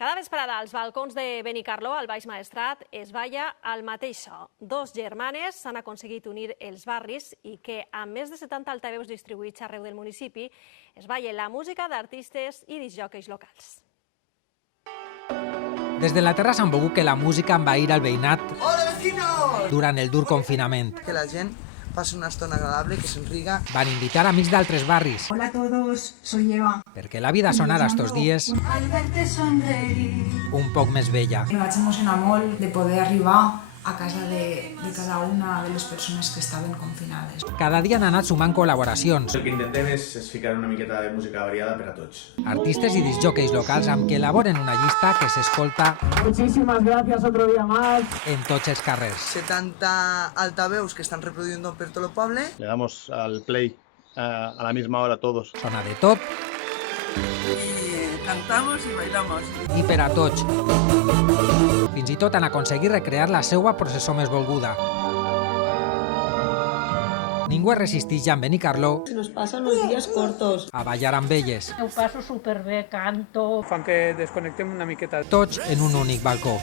Cada vesprada als balcons de Benicarló, al Baix Maestrat, es balla al mateix so. Dos germanes s'han aconseguit unir els barris i que, amb més de 70 altaveus distribuïts arreu del municipi, es balla la música d'artistes i discjòqueis locals. Des de la terrassa han volgut que la música envaïra el veïnat ¡Hola, vecinos! durant el dur confinament. Que la gent passi una estona agradable, que sonriga. Van invitar amics d'altres barris, Hola a todos, soy Eva. perquè la vida sonara estos dies Al verte sonreír. un poc més bella. Me vaig emocionar molt de poder arribar a casa de cada una de les persones que estaven confinades. Cada dia han anat sumant col·laboracions. El que intentem és ficar una miqueta de música variada per a tots. Artistes i discjòqueis locals amb què elaboren una llista que s'escolta Muchísimas gracias otro día más. en tots els carrers. 70 altaveus que están reproduciendo per tot el poble. Le damos al play a la misma hora todos. Sona de tot Y cantamos y bailamos. i per a tots. Fins i tot han aconseguit recrear la seva processó més volguda. Ningú es resisteix ja en Benicarló Se nos pasan los días cortos. a ballar amb elles, Ho passo superbé, canto. Fan que desconnectem una miqueta. tots en un únic balcó.